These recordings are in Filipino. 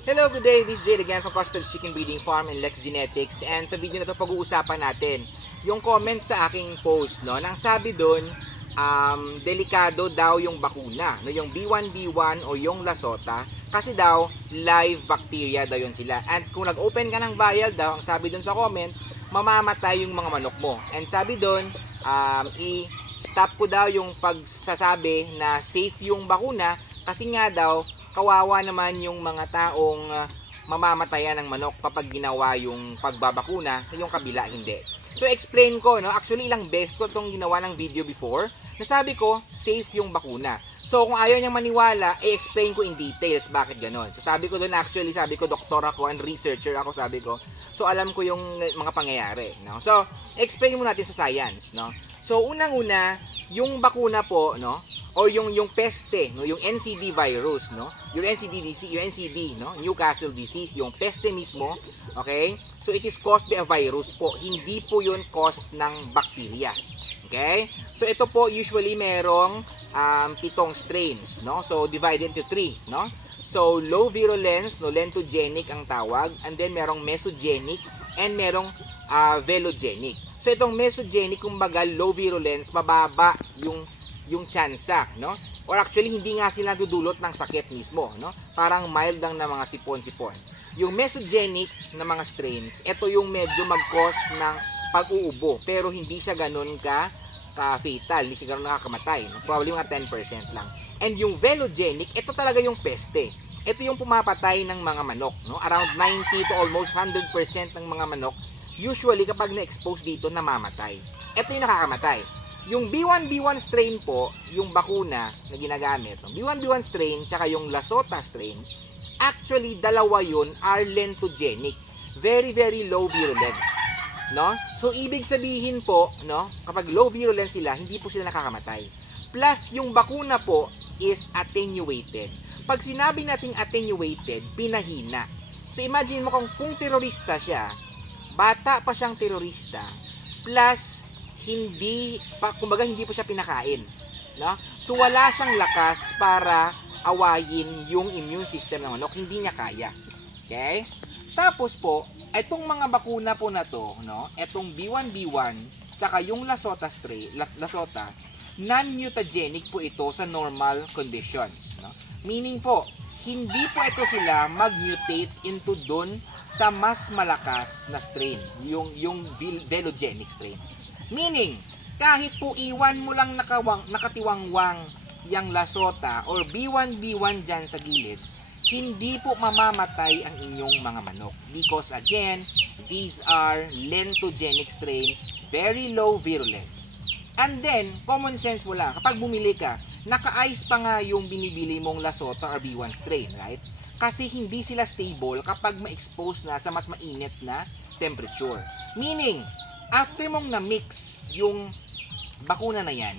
Hello, good day. This is Jade again from Customs Chicken Breeding Farm and Lex Genetics. And sa video na to pag-uusapan natin yung comment sa aking post, no? Nang sabi doon, um, delikado daw yung bakuna, no? Yung B1B1 o yung Lasota kasi daw live bacteria daw yun sila. And kung nag-open ka ng vial daw, ang sabi doon sa comment, mamamatay yung mga manok mo. And sabi doon, um, i-stop ko daw yung pagsasabi na safe yung bakuna kasi nga daw kawawa naman yung mga taong uh, mamamatayan ng manok kapag ginawa yung pagbabakuna, yung kabila hindi. So explain ko, no? Actually ilang beses ko itong ginawa ng video before. Nasabi ko, safe yung bakuna. So kung ayaw niyang maniwala, i-explain ko in details bakit ganon. So sabi ko doon actually, sabi ko doktor ako and researcher ako, sabi ko. So alam ko yung mga pangyayari, no? So explain mo natin sa science, no? So unang-una, yung bakuna po, no? Or yung yung peste, no, yung NCD virus, no? Yung NCD disease, yung NCD, no? Newcastle disease, yung peste mismo, okay? So it is caused by a virus po, hindi po 'yun caused ng bacteria. Okay? So ito po usually merong um, pitong strains, no? So divided into three, no? So low virulence, no, lentogenic ang tawag, and then merong mesogenic and merong uh, velogenic. So itong mesogenic, kumbaga low virulence, mababa yung yung tsansa, no? Or actually, hindi nga sila dudulot ng sakit mismo, no? Parang mild lang na mga sipon-sipon. Yung mesogenic na mga strains, ito yung medyo mag-cause ng pag-uubo, pero hindi siya ganun ka ka-fatal, hindi siya ganun nakakamatay. No? Probably mga 10% lang. And yung velogenic, ito talaga yung peste. Ito yung pumapatay ng mga manok, no? Around 90 to almost 100% ng mga manok, usually kapag na-expose dito, namamatay. Ito yung nakakamatay. Yung B1B1 strain po, yung bakuna na ginagamit, no? B1B1 strain tsaka yung Lasota strain, actually dalawa yun are lentogenic. Very very low virulence. No? So ibig sabihin po, no, kapag low virulence sila, hindi po sila nakakamatay. Plus yung bakuna po is attenuated. Pag sinabi nating attenuated, pinahina. So imagine mo kung kung terorista siya, bata pa siyang terorista, plus hindi pa kumbaga hindi po siya pinakain no? So wala siyang lakas para awayin yung immune system ng manok. Hindi niya kaya okay? Tapos po etong mga bakuna po na to no? Etong B1B1 tsaka yung Lasota stray Lasota non-mutagenic po ito sa normal conditions no? Meaning po hindi po ito sila mag-mutate into dun sa mas malakas na strain yung yung velogenic strain Meaning, kahit po iwan mo lang nakawang, nakatiwangwang yung lasota or B1B1 dyan sa gilid, hindi po mamamatay ang inyong mga manok. Because again, these are lentogenic strain, very low virulence. And then, common sense mo lang, kapag bumili ka, naka-ice pa nga yung binibili mong lasota or B1 strain, right? Kasi hindi sila stable kapag ma-expose na sa mas mainit na temperature. Meaning, after mong na-mix yung bakuna na yan,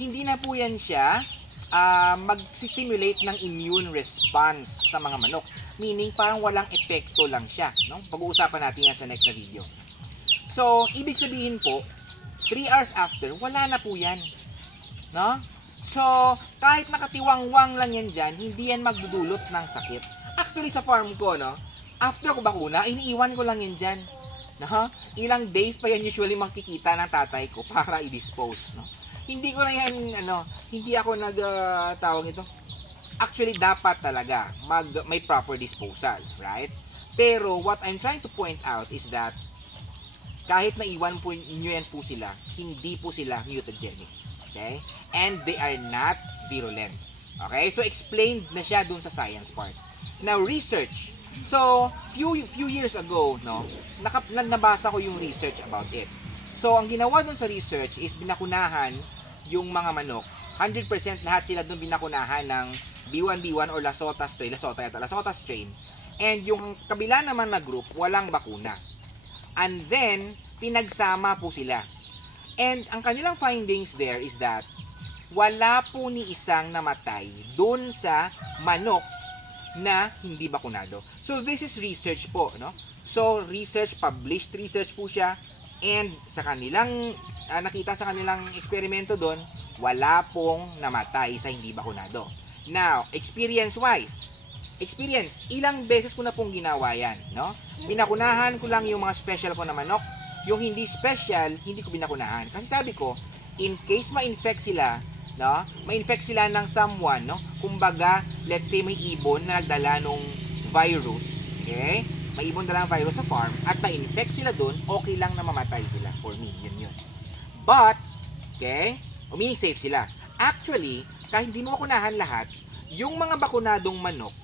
hindi na po yan siya uh, mag-stimulate ng immune response sa mga manok. Meaning, parang walang epekto lang siya. No? Pag-uusapan natin yan sa next na video. So, ibig sabihin po, 3 hours after, wala na po yan. No? So, kahit nakatiwangwang lang yan dyan, hindi yan magdudulot ng sakit. Actually, sa farm ko, no, after ko bakuna, iniiwan ko lang yan dyan. No? Ilang days pa yan usually makikita ng tatay ko para i-dispose. No? Hindi ko na yan, ano, hindi ako nag, uh, tawag ito. Actually, dapat talaga mag, may proper disposal, right? Pero what I'm trying to point out is that kahit na iwan po nyo yan po sila, hindi po sila mutagenic. Okay? And they are not virulent. Okay? So, explained na siya dun sa science part. Now, research So, few few years ago, no, naka, nabasa ko yung research about it. So, ang ginawa dun sa research is binakunahan yung mga manok. 100% lahat sila dun binakunahan ng B1B1 or Lasota strain, Lasota yata, Lasota strain. And yung kabila naman na group, walang bakuna. And then, pinagsama po sila. And ang kanilang findings there is that wala po ni isang namatay dun sa manok na hindi bakunado. So this is research po, no? So research, published research po siya and sa kanilang uh, nakita sa kanilang eksperimento doon, wala pong namatay sa hindi bakunado. Now, experience wise, experience. Ilang beses ko na pong ginawa yan, no? Binakunahan ko lang yung mga special ko na manok. Yung hindi special, hindi ko binakunahan. Kasi sabi ko, in case ma-infect sila, no? Ma-infect sila ng someone, no? Kumbaga, let's say may ibon na nagdala nung virus, okay? May ibon dala ng virus sa farm at na-infect sila doon, okay lang na mamatay sila for me. Yun yun. But, okay? Meaning safe sila. Actually, kahit hindi mo makunahan lahat, yung mga bakunadong manok,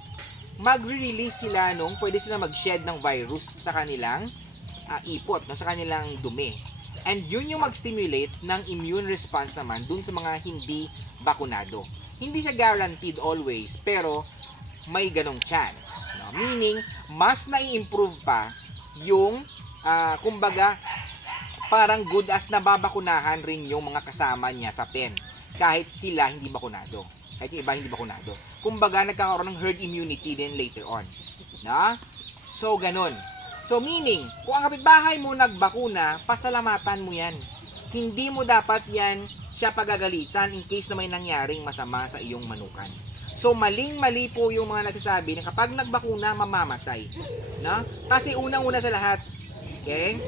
magre-release sila nung pwede sila mag-shed ng virus sa kanilang ah, ipot, no, sa kanilang dumi. And yun yung mag-stimulate ng immune response naman dun sa mga hindi bakunado. Hindi siya guaranteed always, pero may ganong chance. No? Meaning, mas nai-improve pa yung, ah, kumbaga, parang good as nababakunahan rin yung mga kasama niya sa pen. Kahit sila hindi bakunado. Kahit yung iba hindi bakunado. Kumbaga, nagkakaroon ng herd immunity din later on. Na? So, ganun. So, meaning, kung ang kapitbahay mo nagbakuna, pasalamatan mo yan. Hindi mo dapat yan siya pagagalitan in case na may nangyaring masama sa iyong manukan. So, maling-mali po yung mga nagsasabi na kapag nagbakuna, mamamatay. Na? Kasi unang-una sa lahat, okay?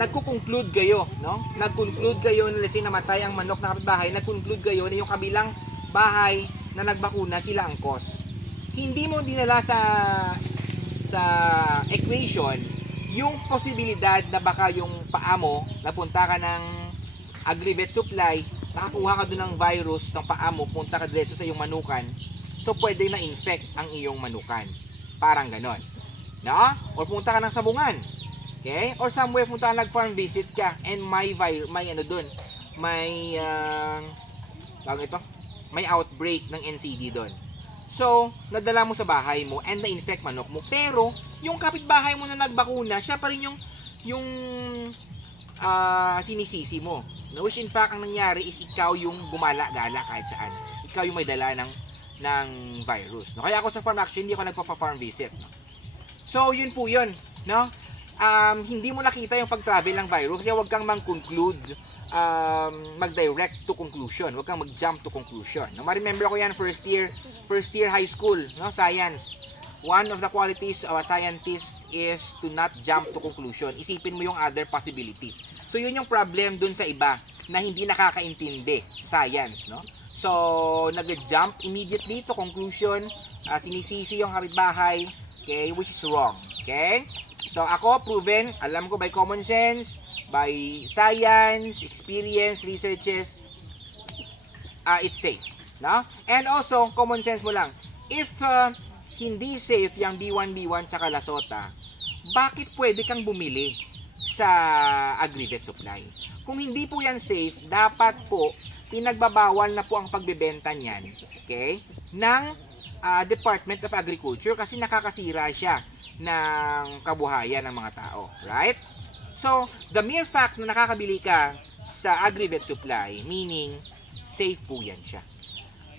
nagko-conclude kayo, no? Nag-conclude kayo na lasing namatay ang manok na kapitbahay, nag-conclude kayo na yung kabilang bahay na nagbakuna sila ang cause. Hindi mo dinala sa sa equation yung posibilidad na baka yung paa mo, napunta ka ng agrivet supply, nakakuha ka doon ng virus ng paa mo, punta ka diretso sa iyong manukan, so pwede na infect ang iyong manukan. Parang ganon. No? O punta ka ng sabungan, Okay? Or somewhere punta ka nag-farm visit ka and may vir- may ano doon, may uh, tawag ito, may outbreak ng NCD doon. So, nadala mo sa bahay mo and na-infect manok mo. Pero, yung kapitbahay mo na nagbakuna, siya pa rin yung yung ah, sinisisi mo. No, which in fact, ang nangyari is ikaw yung gumala-gala kahit saan. Ikaw yung may dala ng ng virus. No? Kaya ako sa farm action, hindi ako nagpa-farm visit. No? So, yun po yun. No? um, hindi mo nakita yung pag-travel ng virus kaya huwag kang mang-conclude um, mag-direct to conclusion. Huwag kang mag-jump to conclusion. No, ma-remember ko yan first year first year high school no science. One of the qualities of a scientist is to not jump to conclusion. Isipin mo yung other possibilities. So yun yung problem dun sa iba na hindi nakakaintindi sa science no? So nag-jump immediately to conclusion. Uh, sinisisi yung kapitbahay okay which is wrong okay? So ako, proven, alam ko by common sense, by science, experience, researches, uh, it's safe. No? And also, common sense mo lang, if uh, hindi safe yung B1, B1 tsaka Lasota, bakit pwede kang bumili sa Agrivet Supply? Kung hindi po yan safe, dapat po pinagbabawal na po ang pagbebenta niyan, okay? ng uh, Department of Agriculture kasi nakakasira siya ng kabuhayan ng mga tao, right? So, the mere fact na nakakabili ka sa Agrivet Supply, meaning safe po yan siya.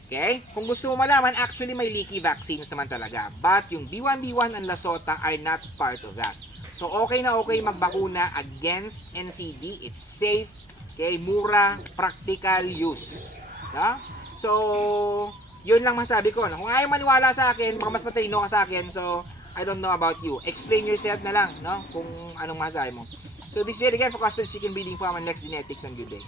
Okay? Kung gusto mo malaman, actually may leaky vaccines naman talaga. But yung B1, B1 and Lasota are not part of that. So, okay na okay magbakuna against NCD. It's safe, okay? Mura, practical use. Ha? So, yun lang masabi ko. Kung ayaw maniwala sa akin, baka mas matalino ka sa akin. So, I don't know about you. Explain yourself na lang, no? Kung anong masabi mo. So, this is it again for Custom Chicken Breeding Farm and Lex Genetics and day.